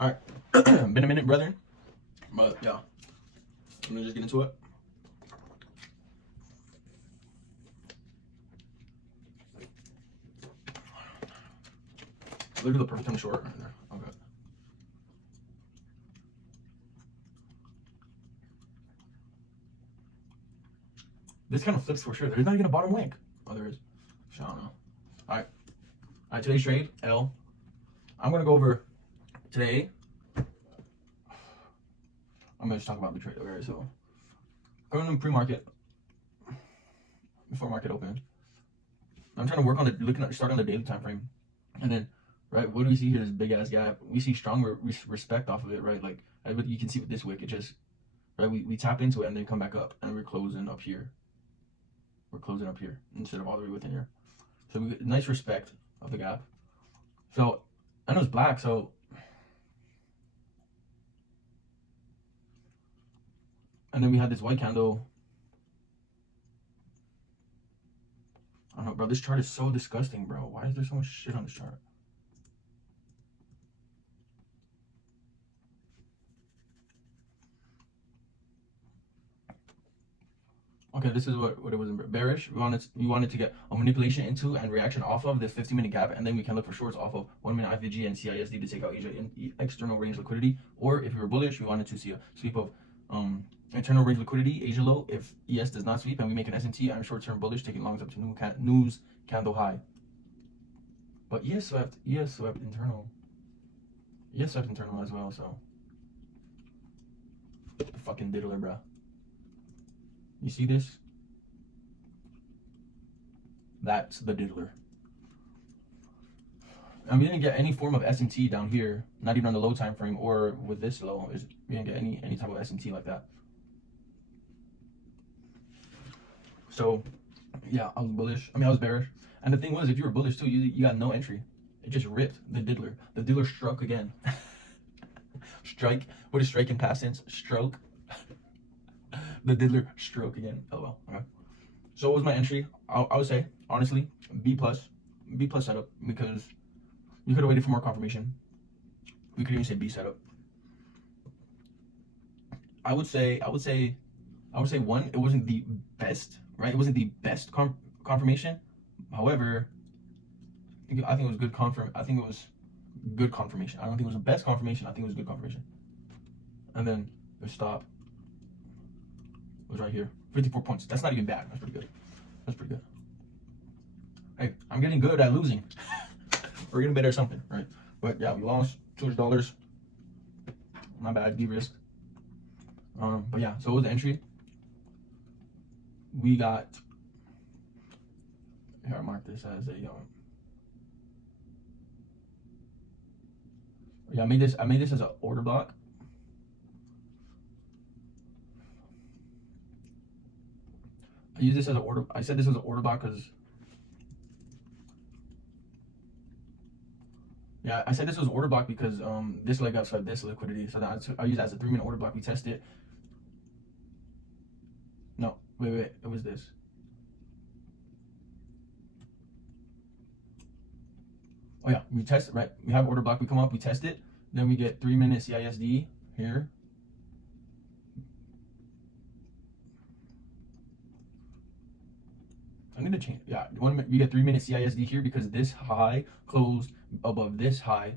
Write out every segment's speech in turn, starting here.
All right, been a minute, brethren, but yeah, I'm gonna just get into it. Literally the perfect time to short right there. Okay. This kind of flips for sure. There's not even a bottom wick. Oh, there is. I don't know. All right. All right. Today's trade L. I'm gonna go over today. I'm gonna just talk about the trade. Okay. So going to pre-market before market open. I'm trying to work on the looking at starting on the daily time frame, and then right. What do we see here? This big ass gap. We see strong respect off of it. Right. Like you can see with this wick, it just right. We tap into it and then come back up, and we're closing up here. We're closing up here instead of all the way within here. So we get nice respect of the gap. So I know it's black, so and then we had this white candle. I don't know, bro. This chart is so disgusting, bro. Why is there so much shit on this chart? Okay, this is what it was in bearish. We wanted to get a manipulation into and reaction off of this 50-minute gap, and then we can look for shorts off of 1-minute IVG and CISD to take out Asia in external range liquidity. Or if we were bullish, we wanted to see a sweep of internal range liquidity, Asia low. If ES does not sweep and we make an S&T, I'm short-term bullish, taking longs up to news candle high. But ES swept internal. ES swept internal as well, so fucking diddler, bro. You see this? That's the diddler. And we didn't get any form of S&T down here, not even on the low time frame or with this low. We didn't get any type of S&T like that. So yeah, I was bullish. I was bearish. And the thing was, if you were bullish too, you got no entry. It just ripped the diddler. The diddler struck again. Strike. What is strike in past tense? Stroke. The diddler stroke again. Oh well. Okay. So what was my entry? I would say honestly B plus setup, because you could have waited for more confirmation. We could even say B setup. I would say one. It wasn't the best, right? It wasn't the best confirmation. However, I think it was good I think it was good confirmation. I don't think it was the best confirmation. I think it was good confirmation. And then the stop was right here, 54 points. That's not even bad. That's pretty good. That's pretty good. Hey, I'm getting good at losing. We're getting better at something, right? But yeah, we lost $200. My bad, de-risk. But yeah, so what was the entry? We got, here I mark this as a yeah, I made this as an order block. I use this as an order. I said this was an order block because yeah, I said this was order block because this leg up so this liquidity. So that I use it as a 3-minute order block. We test it. No, wait, it was this. Oh yeah, we test it, right? We have order block, we come up, we test it, then we get 3-minute CISD here. I need to change. Yeah, we get 3-minute CISD here because this high closed above this high.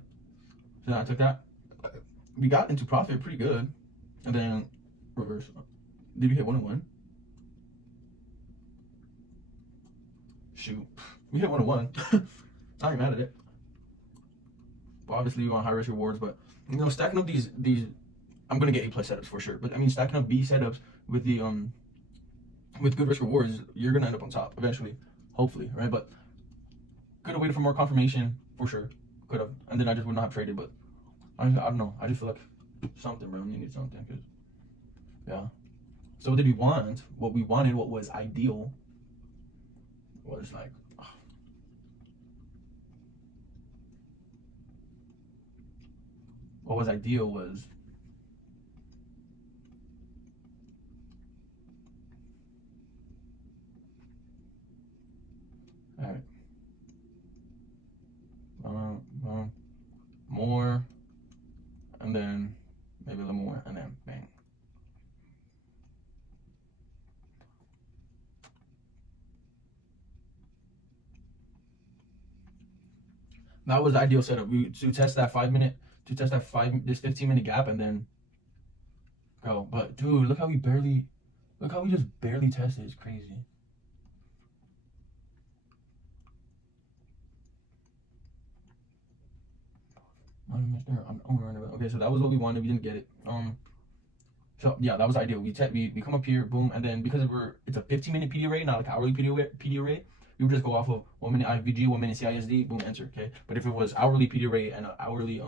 So then I took that. We got into profit pretty good, and then reverse. Did we hit 101? Shoot, we hit 101. Not even mad at it. But obviously, we want high risk rewards, but stacking up these, I'm gonna get A plus setups for sure. But I mean, stacking up B setups with the with good risk rewards, you're gonna end up on top eventually, hopefully, right? But could have waited for more confirmation for sure. Could have, and then I just would not have traded. But I don't know. I just feel like something, bro. You need something, cause yeah. So what did we want? What we wanted, what was ideal, was like. What was ideal was all right. More and then maybe a little more, and then bang. That was the ideal setup. To test that 5 minute, this 15-minute gap, and then go. But dude, look how we just barely tested. It's crazy. Okay, so that was what we wanted. We didn't get it. So yeah, that was ideal. We come up here, boom, and then because it's a 15-minute PD array, not like hourly PD array, we would just go off of 1 minute IFVG, 1 minute cisd, boom, enter. Okay, but if it was hourly PD array and an hourly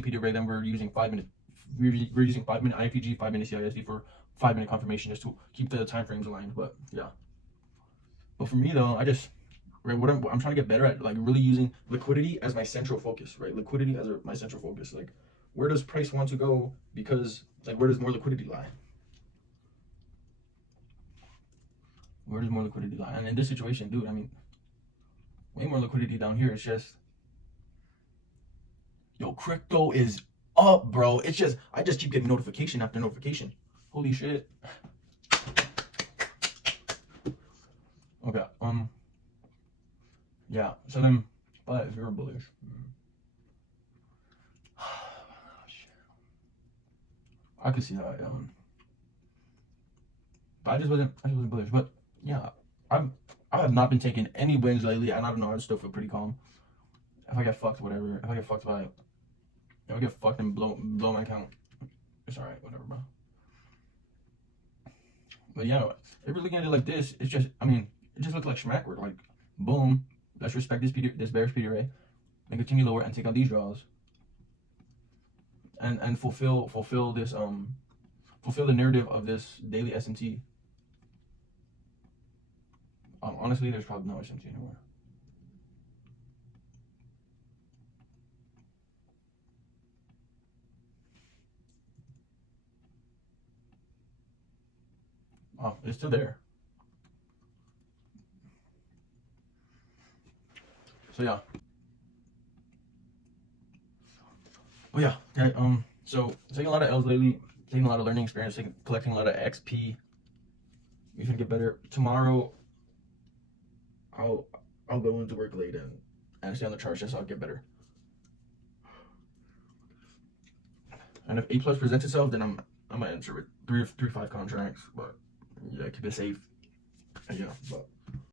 PD array, then we're using 5 minute. We're using 5 minute IFVG, 5 minute cisd for 5 minute confirmation, just to keep the time frames aligned. But yeah, but for me though, what I'm trying to get better at, like really using liquidity as my central focus, right? Liquidity as my central focus. Like, where does price want to go? Because like, where does more liquidity lie? Where does more liquidity lie? And in this situation, dude, I mean, way more liquidity down here. It's just, yo, crypto is up, bro. It's just, I just keep getting notification after notification. Holy shit. Okay, yeah, so then, but if you're bullish, I could see that, but I just wasn't bullish. But yeah, I have not been taking any wins lately, and I don't know, I still feel pretty calm. If I get fucked, whatever. If I get fucked and blow my account, it's alright, whatever, bro. But yeah, if you're looking at it like this, it's just, I mean, it just looks like schmack work. Like, boom, let's respect this bearish PD array, and continue lower and take out these draws, and fulfill this fulfill the narrative of this daily SMT. Honestly, there's probably no SMT anymore. Oh, it's still there. So yeah. But yeah, so taking a lot of L's lately, taking a lot of learning experience, collecting a lot of XP. We can get better. Tomorrow, I'll go into work late and stay on the charts just so I'll get better. And if A plus presents itself, then I'm gonna enter with 3 or 5 contracts. But yeah, keep it safe. Yeah, but.